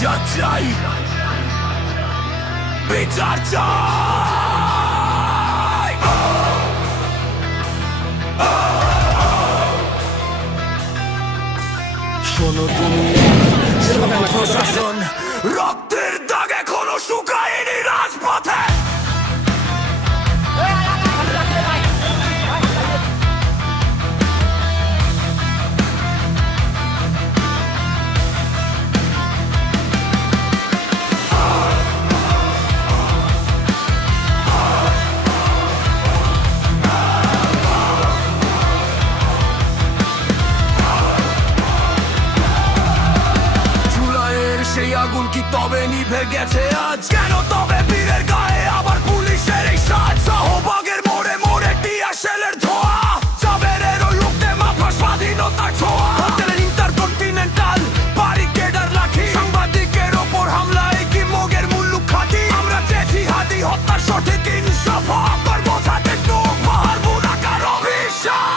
বিচার চাই, বিচার চাই। শোনো তুমি, প্রশাসন রক্তের দাগ এখনো শুকায়নি রাজপথে। সেই আগুন কি তবে নিভে গেছে আজ? কেন তবে বীরের গায়ে আবার পুলিশের এই সাজ? শাহবাগের মোড়ে মোড়ে টিয়া শেলের ধোয়া, চাবেরের ওই উঠতে মাথা স্বাধীনতার ছোঁয়া। হোটেলের ইন্টারকন্টিনেন্টাল ব্যারিকেডার লাঠি, সাংবাদিকের ওপর হামলা, এই কি মগের মুল্লুক খাটি? আমরা চেয়েছি হাদি হত্যার সঠিক ইনসাফ আবার বোঝাতে তো পাহাড় বুনাকার অভিশাপ।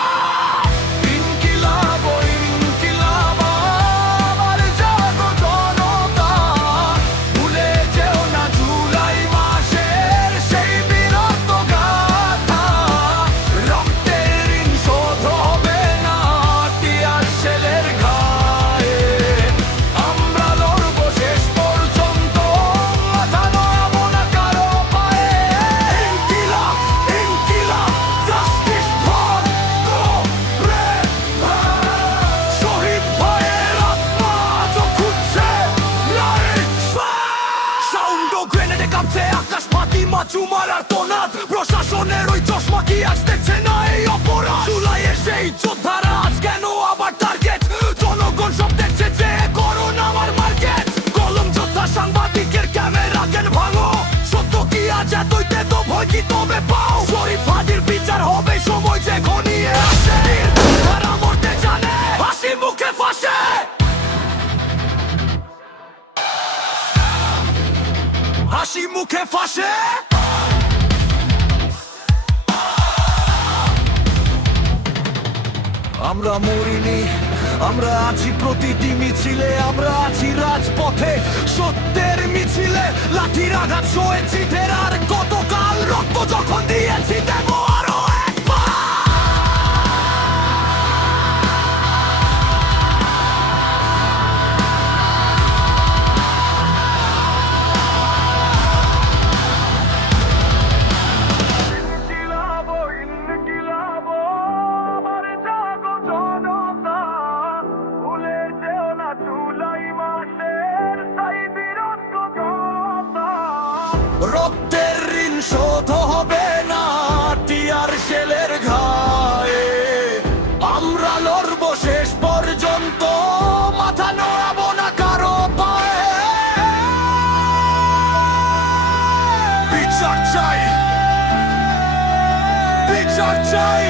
চুমার আর তোনাদ, প্রশাসনের ওই চশমা কি আজ দেখছে না এই অপরাধ? জুলাইয়ের সেই যোদ্ধারা আজ কেন আবার টার্গেট? জনগণ সব দেখছে যে করোনা আমার মার্কেট। কলম যোদ্ধা সাংবাদিকের ক্যামেরা কেন ভাঙো? সত্য কি আজ এতইতে তো ভয় কি তবে পাও? শরীফ হাদির বিচার হবে সময় যে ঘনিয়ে আসে। তারা মরতে জানে হাসি মুখে ফাঁসে, হাসি মুখে ফাঁসে। আমরা মরিনি, আমরা আছি প্রতিটি মিছিলে, আমরা আছি রাজপথে সত্যের মিছিলে। লাঠির আঘাত সয়েছি ফেরার গতকাল, রক্ত যখন দিয়েছি দেব আরো একবার। রক্তের ঋণ শোধ হবে না টিয়ার শেলের ঘায়ে। আমরা লড়বো শেষ পর্যন্ত, মাথা নোয়াবো না কারো পায়ে। বিচার চাই, বিচার চাই।